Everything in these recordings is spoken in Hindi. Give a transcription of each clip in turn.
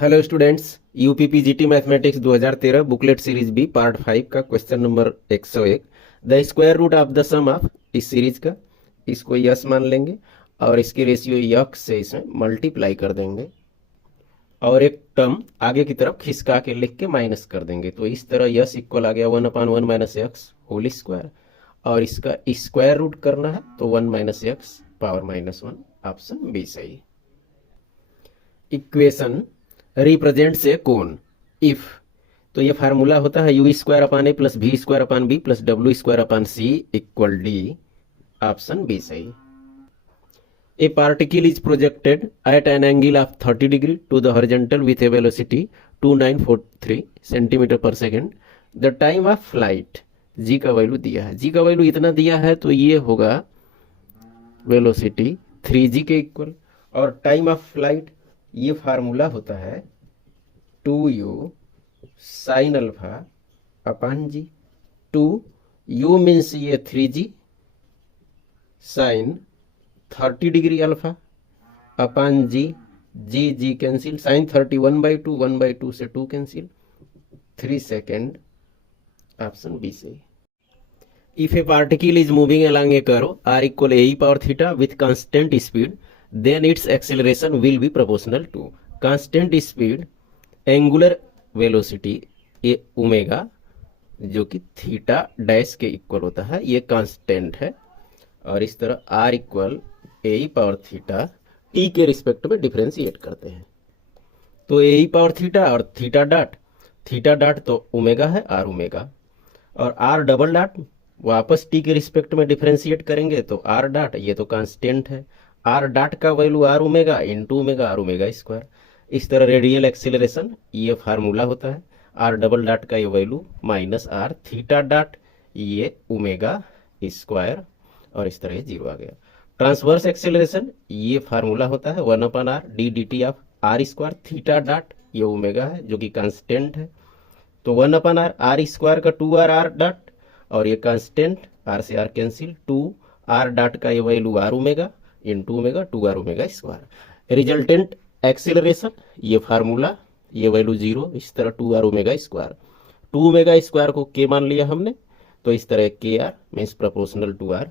Hello students, UPP GT mathematics 2013 booklet series B part 5 का question number 101। The square root of the sum of इस सीरीज का, इसको यस मान लेंगे और इसकी रेशियो यक्स से इसमें मल्टीप्लाई कर देंगे और एक टर्म आगे की तरफ खिसका के लिख के माइनस कर देंगे। तो इस तरह यस इक्वल आ गया 1/1 माइनस एक्स होल स्क्वायर, और इसका स्क्वायर रूट करना है तो 1 minus X power -1, option B सही। Equation represents a cone if, तो ये फार्मूला होता है U square upon A plus V square upon B plus W square upon C equal D, option B सही। A particle is projected at an angle of 30 degree to the horizontal with a velocity 2943 centimetre पर second. The time of flight, G का वैल्यू दिया है, जी का वैल्यू इतना दिया है तो ये होगा वेलोसिटी 3g के इक्वल, और टाइम ऑफ फ्लाइट ये फार्मूला होता है 2u sine alpha upon G. 2u means ये 3g sine 30 degree alpha upon G, G G cancel, sine 30 1/2, 1/2 से 2 कैंसिल, 3 सेकेंड, ऑप्शन बी से। If a particle is moving along a curve r equal a power theta with constant speed, then its acceleration will be proportional to constant speed angular velocity A omega, जो कि थीटा डैश के इक्वल होता है, ये कांस्टेंट है। और इस तरह r equal a power theta t के रिस्पेक्ट में डिफरेंशिएट करते हैं, तो ए पावर थीटा और थीटा डॉट तो ओमेगा है, आर ओमेगा, और आर डबल डॉट वापस टी के रिस्पेक्ट में डिफरेंशिएट करेंगे तो आर डॉट, ये तो कांस्टेंट है, आर डॉट का value r omega into omega r omega square. इस तरह रेडियल एक्सीलरेशन ये फार्मूला होता है, आर डबल डॉट का ये value minus r theta dot ये ओमेगा स्क्वायर, और इस तरह 0 आ गया। ट्रांसवर्स एक्सीलरेशन ये फार्मूला होता है 1/r d of r square theta dot, ये ओमेगा है जो कि कांस्टेंट है, तो 1/r आर स्क्वायर का 2r आर डॉट, और ये कांस्टेंट आर से आर कैंसिल, 2r डॉट का ये value r omega into omega 2r omega square. Resultant acceleration ये फार्मूला, ये वैल्यू 0, इस तरह 2r omega square, 2 omega square को के मान लिया हमने, तो इस तरह के r means proportional to r,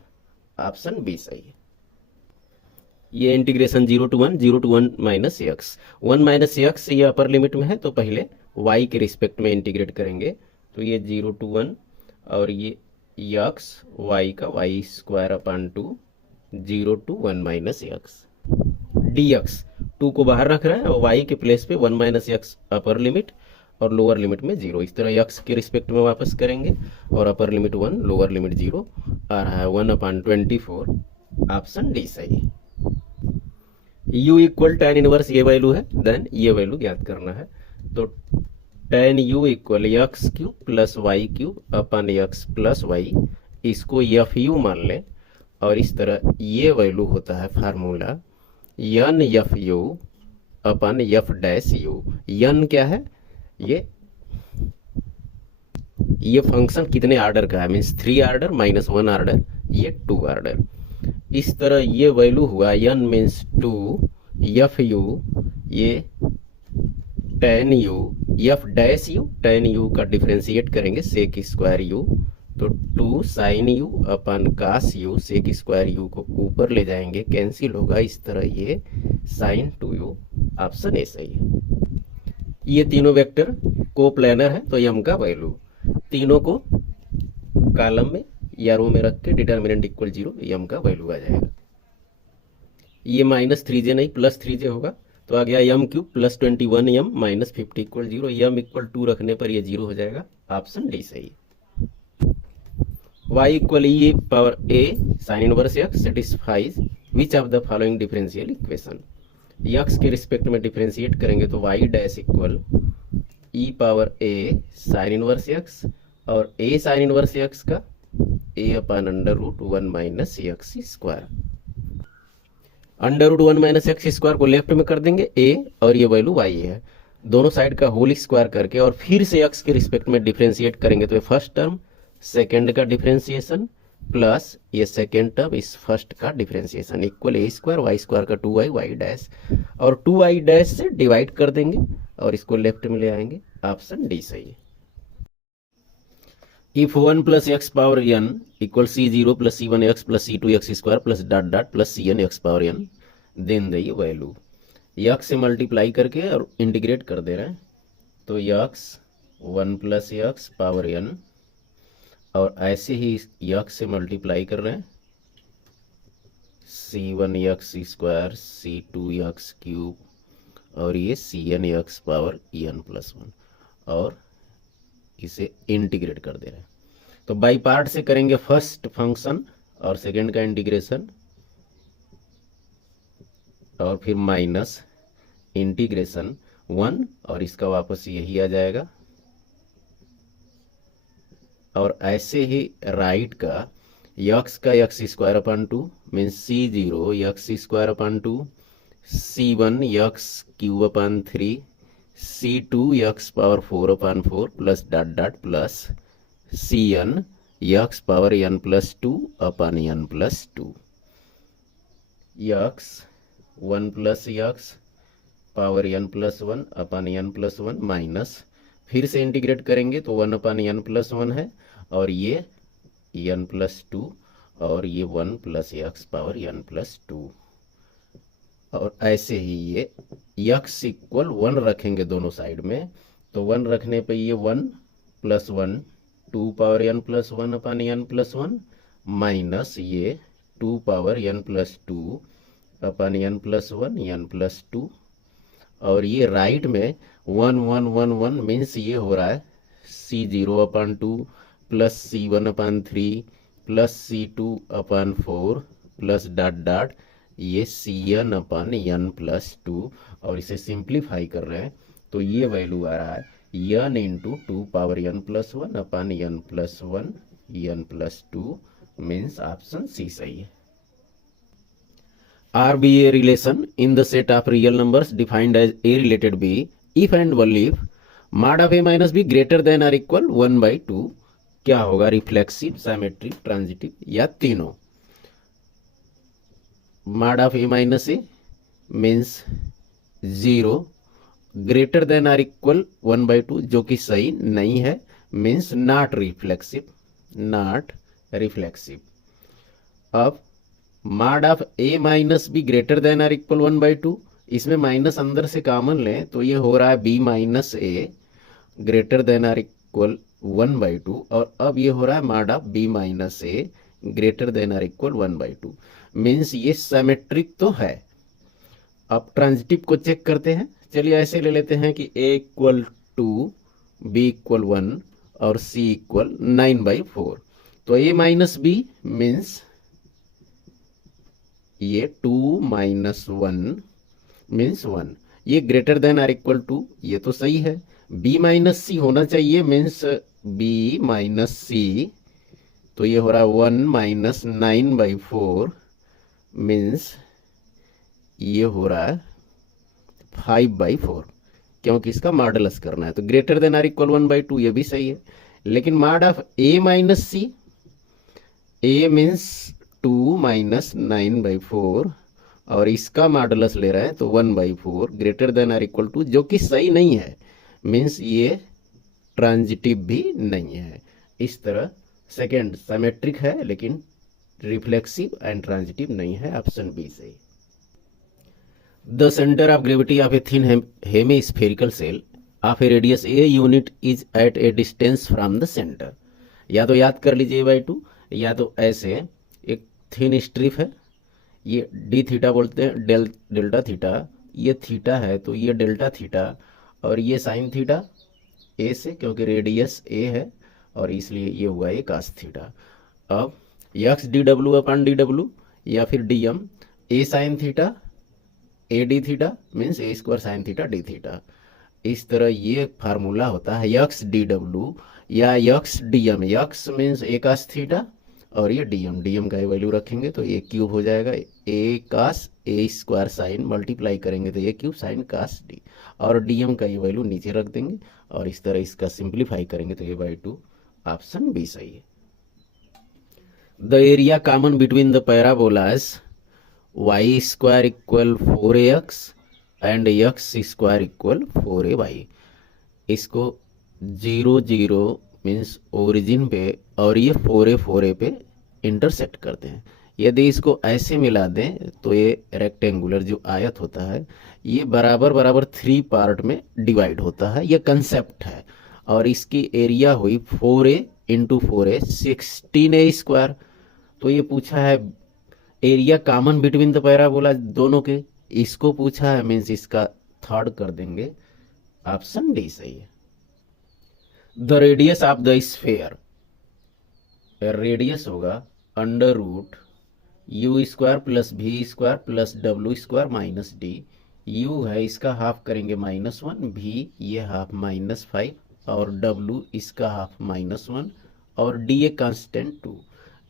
option B सही है। ये integration 0 to 1 minus x, 1 minus x ये अपर लिमिट में है तो पहले y के रिस्पेक्ट में इंटीग्रेट करेंगे, तो ये 0 to 1 और ये एक्स y का y square upon 2 0 to 1 minus x D x, 2 को बाहर रख रहे हैं और y के प्लेस पे 1 माइनस एक्स अपर लिमिट और लोअर लिमिट में 0, इस तरह x के रिस्पेक्ट में वापस करेंगे, और अपर लिमिट 1 लोअर लिमिट 0 आ रहा है 1/24, ऑप्शन डी सही। u इक्वल tan इनवर्स ये वैल्यू है, देन ये वैल्यू ज्ञात करना है, तो tan u equal X cube plus Y cube upon X plus Y, इसको एफ यू मान लें, और इस तरह ये वैल्यू होता है formula n F U upon F dash U. N क्या है, ये फंक्शन कितने आर्डर का है, मीन्स 3 आर्डर माइनस 1 आर्डर, ये 2 आर्डर। इस तरह ये वैल्यू हुआ यन मीन्स 2, एफ यू ये tan u, F dash you, tan u का डिफरेंशिएट करेंगे सेक स्क्वायर u, तो 2 साइन u अपन कास u, सेक स्क्वायर u को ऊपर ले जाएंगे कैंसिल होगा, इस तरह ये साइन 2u, ऑप्शन ए सही है। ये तीनों वेक्टर को प्लानर है तो यम का वैल्यू तीनों को कॉलम में या रो में रख के डिटर्मिनेंट इक्वल 0 यम का वैल्यू आ जाएगा। ये माइनस 3j नहीं प्लस 3j होगा, तो आ गया यम क्यूब प्लस 21 यम माइनस 50 इक्वल 0, यम इक्वल 2 रखने पर ये 0 हो जाएगा, ऑप्शन डी सही। y equal e power a sine inverse x satisfies which of the following differential equation. x के रिस्पेक्ट में डिफरेंशिएट करेंगे तो y dash equal e power a sine inverse x, और a साइन इनवर्स x का a upon √1 minus x square, √1 minus x square को लेफ्ट में कर देंगे a, और ये वैल्यू y है, दोनों साइड का होल स्क्वायर करके और फिर से x के रिस्पेक्ट में डिफरेंशिएट करेंगे तो ये फर्स्ट टर्म सेकेंड का डिफरेंशिएशन प्लस ये सेकेंड टर्म इस फर्स्ट का differentiation equal a square y square का 2y वाई डैश, और 2y डैश से डिवाइड कर देंगे और इसको लेफ्ट में ले आएंगे, ऑप्शन डी सही है। If 1 plus x power n equal C0 plus C1 x plus C2 x square plus dot dot plus Cn x power n, then the value x से मल्टीप्लाई करके और इंटीग्रेट कर दे रहे हैं, तो x 1 plus x power n, और ऐसे ही यक्स से मल्टीप्लाई कर रहे हैं C1 x square C2 x cube और ये Cn x power n plus 1, और इसे इंटीग्रेट कर दे रहे हैं। तो बाई पार्ट से करेंगे फर्स्ट फंक्शन और सेकंड का इंटीग्रेशन, और फिर माइनस इंटीग्रेशन 1 और इसका वापस यही आ जाएगा, और ऐसे ही राइट का यक्स का एक्स स्क्वायर अपन 2 मीन्स C0 एक्स स्क्वायर अपन 2, C1 x cube upon 3, C2 x power 4 अपन 4 plus dot dot plus Cn x power n plus 2 अपन n plus 2, x 1 plus x power n plus 1 upon n plus 1 minus, फिर से इंटीग्रेट करेंगे तो 1 अपन n प्लस 1 है, और ये n प्लस 2 और ये 1 plus x power n plus 2, और ऐसे ही ये x इक्वल 1 रखेंगे दोनों साइड में, तो 1 रखने पे ये 1 plus 1 2 power n plus 1 upon n plus 1 minus ये 2 पावर n प्लस 2 अपन n प्लस 1 n प्लस 2, और ये राइट में 1 1 1 1 मीन्स ये हो रहा है C0 अपन 2 प्लस C1 अपन 3 प्लस C2 अपन 4 प्लस डॉट डॉट ये Cn अपन n प्लस 2, और इसे सिंप्लीफाई कर रहे हैं तो ये वैल्यू आ रहा है n into 2 power n plus 1 upon n plus 1 n plus 2, means option C सही है। R be a relation in the set of real numbers defined as a related b if and only if mod of A minus B greater than or equal 1/2, क्या होगा, रिफ्लेक्सिव, सिमेट्रिक, ट्रांजिटिव या तीनों। Mod of A minus a means 0 greater than or equal 1/2, जो कि सही नहीं है, means not reflexive, not reflexive. अब mod of A minus B greater than or equal 1/2, इसमें माइनस अंदर से कॉमन लें तो ये हो रहा है b minus a greater than or equal 1/2, और अब ये हो रहा है mod of b minus a greater than or equal 1/2, means ये सिमेट्रिक तो है। अब ट्रांजिटिव को चेक करते हैं, चलिए ऐसे ले लेते हैं कि a इक्वल 2 b इक्वल 1 और c इक्वल 9/4, तो a माइनस बी मीन्स ये 2 माइनस 1 मीन्स 1, ये ग्रेटर देन आर इक्वल 2, ये तो सही है। b माइनस सी होना चाहिए मीन्स b माइनस सी, तो ये हो रहा है 1 माइनस 9/4 मीन्स ये हो रहा है 5/4, क्योंकि इसका मॉडुलस करना है, तो ग्रेटर देन आर इक्वल 1/2 ये भी सही है। लेकिन mod of a minus c, a means 2 minus 9/4 और इसका मॉडुलस ले रहे हैं तो 1/4 ग्रेटर देन आर इक्वल 2, जो कि सही नहीं है, मीन्स ये ट्रांजिटिव भी नहीं है। इस तरह सेकेंड सिमेट्रिक है लेकिन रिफ्लेक्सिव एंड ट्रांजिटिव नहीं है, ऑप्शन बी सही। The center of gravity of a thin hemispherical cell of a radius a unit is at a distance from the center। या तो याद कर लीजिए a/2, या तो ऐसे एक थिन स्ट्रिप है, ये डी थीटा बोलते हैं, डेल्टा थीटा, ये थीटा है तो ये डेल्टा थीटा, और ये साइन थीटा ए से, क्योंकि रेडियस ए है और इसलिए ये हुआ ये कास थीटा। अब X D W upon D W या फिर D M, A sine theta A D theta means A square sine theta D theta. इस तरह ये फार्मूला होता है एक्स डी डब्ल्यू या X D M, X means A cos theta और ये डी एम का वैल्यू रखेंगे तो ए क्यूब हो जाएगा, ए कास ए स्क्वायर साइन मल्टीप्लाई करेंगे तो ए क्यूब साइन कास डी, और डी एम का ये वैल्यू नीचे रख देंगे और इस तरह इसका सिंप्लीफाई करेंगे तो a/2, ऑप्शन बी सही है। The area common between the parabolas y² equal 4ax and x square equal 4ay। इसको 0 0 मीन्स ओरिजिन पे और ये 4a पे इंटरसेक्ट करते हैं। यदि इसको ऐसे मिला दें तो ये रेक्टेंगुलर जो आयत होता है ये बराबर बराबर 3 पार्ट में डिवाइड होता है, ये कंसेप्ट है। और इसकी एरिया हुई 4a into 4a 16a square. तो ये पूछा है area common between the parabola दोनों के, इसको पूछा है, मीन्स इसका थर्ड कर देंगे, ऑप्शन डी सही है। The radius of the sphere, radius होगा under root U square plus V square plus W square minus D. U है इसका हाफ करेंगे -1, भी ये हाफ -5 और डब्ल्यू इसका हाफ -1 और डी ए कांस्टेंट 2।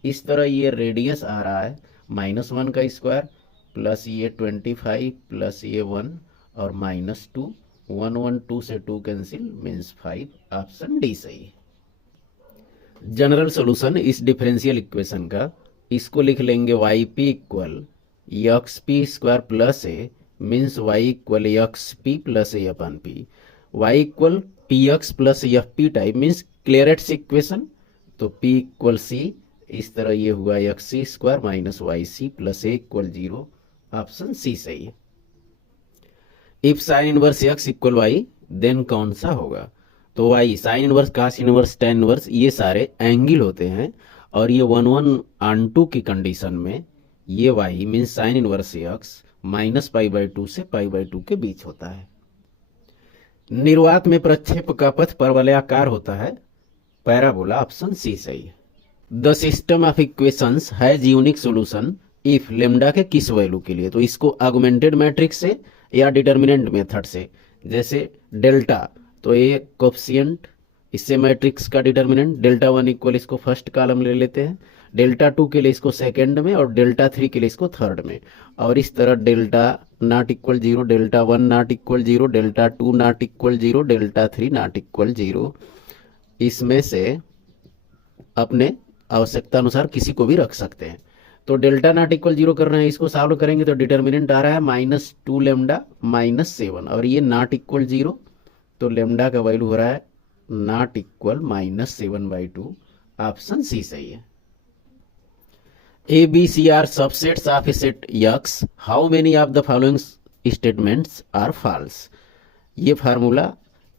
इस तरह ये रेडियस आ रहा है -1 का स्क्वायर प्लस ये 25 प्लस ये 1 और -2, 1 1 2 से 2 कैंसिल मीन्स 5, ऑप्शन डी सही है। जनरल सॉल्यूशन इस डिफरेंशियल इक्वेशन का, इसको लिख लेंगे Y P equal X P square plus A means Y equal X P plus A upon P. Y equal P X plus F P type means Clairaut's equation, तो पी इक्वल सी, इस तरह ये हुआ X C square minus Y C plus A equal 0, option C सही है। If sine inverse X equal Y then कौन सा होगा? तो वाई साइन इनवर्स कास इनवर्स टेन इनवर्स ये सारे एंगल होते हैं और ये 1 1 ऑन 2 की कंडीशन में ये Y means sine inverse X -π/2 से π/2 के बीच होता है। निर्वात में प्रक्षेप का पथ परवलयाकार होता है, पैराबोला, ऑप्शन सी सही है। The system of equations has unique solution if lambda के किस वैल्यू के लिए? तो इसको ऑगमेंटेड मैट्रिक्स से या डिटर्मिनेंट मेथड से, जैसे डेल्टा तो ये कोफिशिएंट, इससे मैट्रिक्स का डिटर्मिनेंट डेल्टा 1 इक्वल इसको फर्स्ट कॉलम ले लेते हैं, डेल्टा 2 के लिए इसको सेकंड में और डेल्टा 3 के लिए इसको थर्ड में। और इस तरह delta not equal 0, delta 1 not equal 0, delta 2 not equal 0, delta 3 not equal 0, इसमें से अपने आवश्यकता अनुसार किसी को भी रख सकते हैं। तो डेल्टा नॉट इक्वल 0 कर रहे हैं, इसको सॉल्व करेंगे तो डिटर्मिनेंट आ रहा है -2 लेमडा -7 और ये नॉट इक्वल 0, तो लेमडा का वैल्यू हो रहा है नॉट इक्वल -7/2, ऑप्शन सी सही है। A B C are subsets of a set X, how many of the following statements are false? ये formula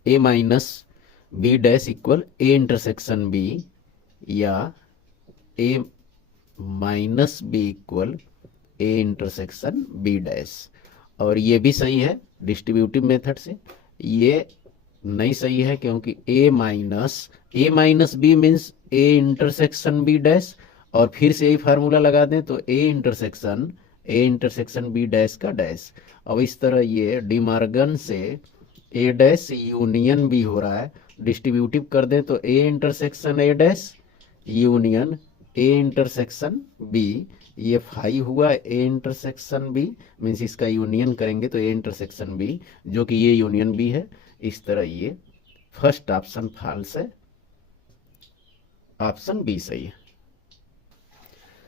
A minus B dash equal A intersection B या A minus B equal A intersection B dash, और ये भी सही है डिस्ट्रीब्यूटिव मेथड से। ये नहीं सही है क्योंकि A minus B means A intersection B dash, और फिर से यही फार्मूला लगा दें तो ए इंटरसेक्शन बी डैश का डैश। अब इस तरह ये डिमार्गन से ए डैश यूनियन बी हो रहा है, डिस्ट्रीब्यूटिव कर दें तो ए intersection a dash union a intersection b, ये 5 हुआ ए इंटरसेक्शन बी मीन्स इसका यूनियन करेंगे तो ए इंटरसेक्शन बी, जो कि ये यूनियन बी है। इस तरह ये फर्स्ट ऑप्शन फॉल्स है, ऑप्शन बी सही है।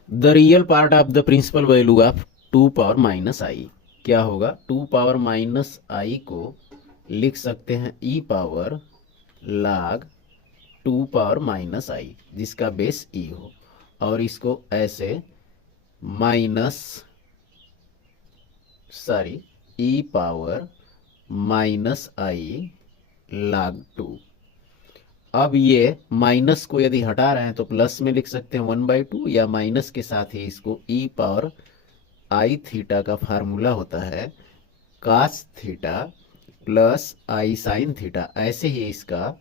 The real part of the principal value of 2 power minus i क्या होगा? 2 पावर माइनस आई को लिख सकते हैं ई पावर log 2 पावर माइनस आई जिसका बेस ई हो, और इसको ऐसे ई पावर माइनस आई log 2। अब ये माइनस को यदि हटा रहे हैं तो प्लस में लिख सकते हैं 1/2, या माइनस के साथ ही इसको ई पावर आई थीटा का फार्मूला होता है कास थीटा प्लस आई साइन थीटा, ऐसे ही इसका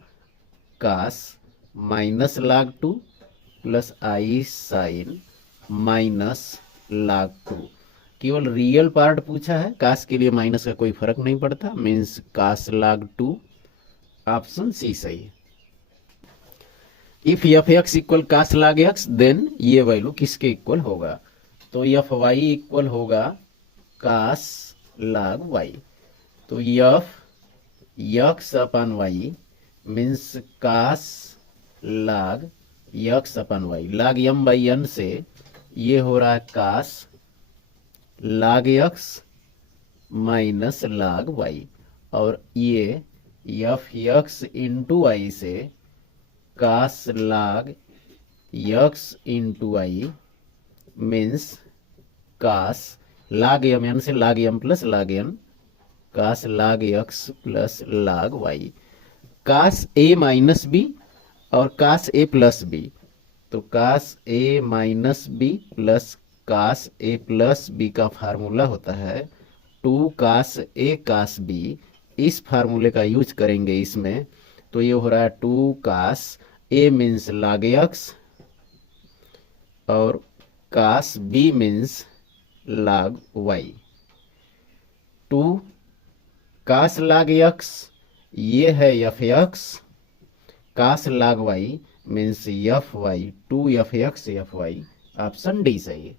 कास माइनस log 2 प्लस आई साइन माइनस log 2। केवल रियल पार्ट पूछा है, कास के लिए माइनस का कोई फर्क नहीं पड़ता, means cos log 2, option C सही है। If f x equal cos log x then ये वैल्यू किसके इक्वल होगा? तो एफ वाई इक्वल होगा कास log y, तो f x upon y means cos log x upon y, log m/n से ये हो रहा है cos log x minus log y, और ये एफ एक्स इंटू आई से cos log x into i means cos log m, n से log m plus log n, cos log x plus log y, cos a minus b और कास a प्लस बी। तो cos a minus b plus cos a plus b का फार्मूला होता है 2 कास a कास b। इस फार्मूले का यूज करेंगे इसमें, तो ये हो रहा है 2 cos a means log x और cos b means log y। 2 cos log x ये है f x, cos log y means f y, 2 f x f y. Option D सही है।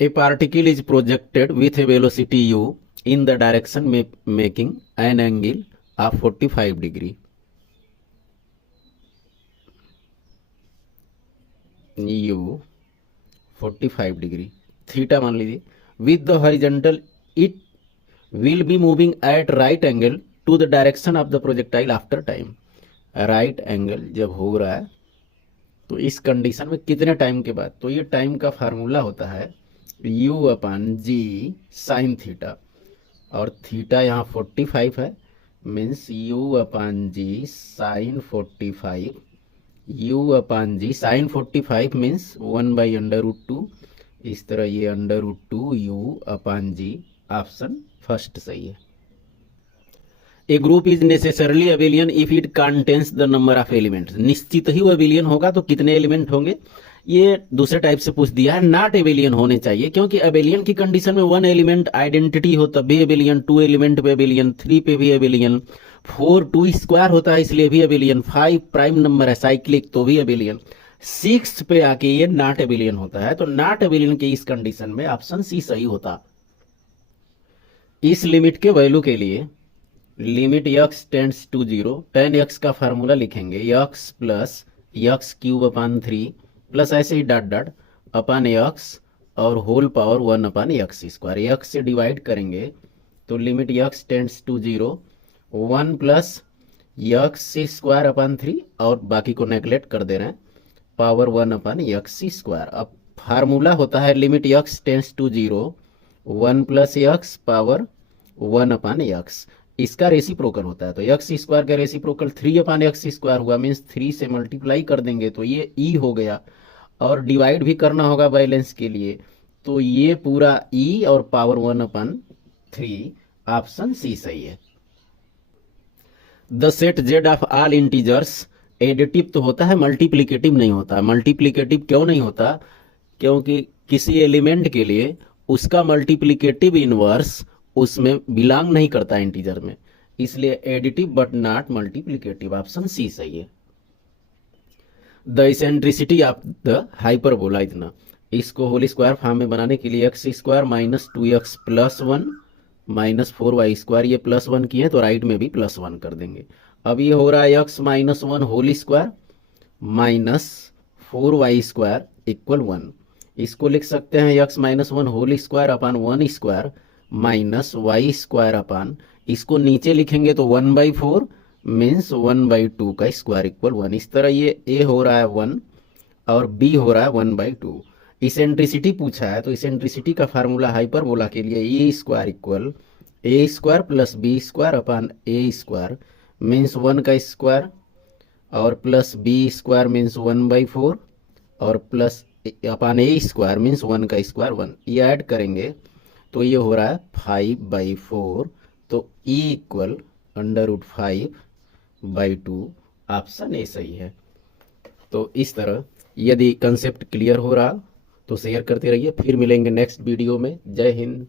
A particle is projected with a velocity u in the direction making an angle of 45 degree. u 45 degree, theta मान लीजिए। With the horizontal it will be moving at right angle to the direction of the projectile after time. Right angle जब हो रहा है तो इस कंडीशन में कितने टाइम के बाद, तो ये टाइम का फार्मूला होता है u upon g sine theta, और थीटा यहाँ 45 है means u upon g sine 45, u upon g sine 45 means 1/√2। इस तरह ये √2 u upon g. Option first सही है। A group is necessarily abelian if it contains the number of elements. निश्चित ही वो अबेलियन होगा तो कितने एलिमेंट होंगे, ये दूसरे टाइप से पूछ दिया है। नॉट एबेलियन होने चाहिए, क्योंकि एबेलियन की कंडीशन में 1 एलिमेंट आइडेंटिटी हो तब भी एबेलियन, 2 एलिमेंट पे एबेलियन, 3 पे भी एबेलियन, 4 2 स्क्वायर होता है इसलिए भी एबेलियन, 5 प्राइम नंबर है साइक्लिक तो भी एबेलियन, 6 पे आके ये नॉट एबेलियन होता है। तो नॉट एबेलियन की इस कंडीशन में ऑप्शन सी सही होता। इस लिमिट के वैल्यू के लिए limit x tends to 0, tan x का फार्मूला लिखेंगे x plus x cube upon 3 plus ऐसे ही डॉट डॉट अपन x और whole power 1 upon x square. x से डिवाइड करेंगे तो limit x tends to 0, 1 plus x square upon 3 और बाकी को नेगलेक्ट कर दे रहे हैं, पावर 1 अपन एक्स स्क्वायर। अब फार्मूला होता है limit x tends to 0, 1 plus x power 1 upon x. इसका रेसिप्रोकल होता है, तो एक्स स्क्वायर का रेसिप्रोकल 3 अपन एक्स स्क्वायर हुआ मीन्स 3 से मल्टीप्लाई कर देंगे तो ये ई हो गया, और डिवाइड भी करना होगा बैलेंस के लिए, तो ये पूरा ई और पावर 1 अपन 3। ऑप्शन सी सही है। The set Z of all integers additive तो होता है, मल्टीप्लीकेटिव नहीं होता। मल्टीप्लीकेटिव क्यों नहीं होता, क्योंकि किसी एलिमेंट के लिए उसका मल्टीप्लीकेटिव इनवर्स उसमें बिलोंग नहीं करता इंटीजर में, इसलिए additive but not multiplicative. Option C सही है। The eccentricity of the hyperbola, इतना इसको होल स्क्वायर फॉर्म में बनाने के लिए x square minus 2x plus 1 minus 4y square, ये प्लस 1 किए तो राइट में भी प्लस 1 कर देंगे। अब ये हो रहा है x minus 1 whole square minus 4y square equal 1। इसको लिख सकते हैं x minus 1 whole square upon 1 square minus y square upon, इसको नीचे लिखेंगे तो 1/4 मीन्स 1/2 का स्क्वायर इक्वल 1। इस तरह ये a हो रहा है 1 और b हो रहा है 1/2। इसेंट्रिसिटी पूछा है तो इसेंट्रिसिटी का फार्मूला हाइपरबोला के लिए e square equal a square plus b square upon a square means 1 का स्क्वायर और प्लस b स्क्वायर मीन्स 1/4 और plus upon a square means 1 का स्क्वायर 1। ये ऐड करेंगे तो ये हो रहा है 5/4, तो e इक्वल √5/2। ऑप्शन ए सही है। तो इस तरह यदि कंसेप्ट क्लियर हो रहा तो शेयर करते रहिए, फिर मिलेंगे नेक्स्ट वीडियो में। जय हिंद।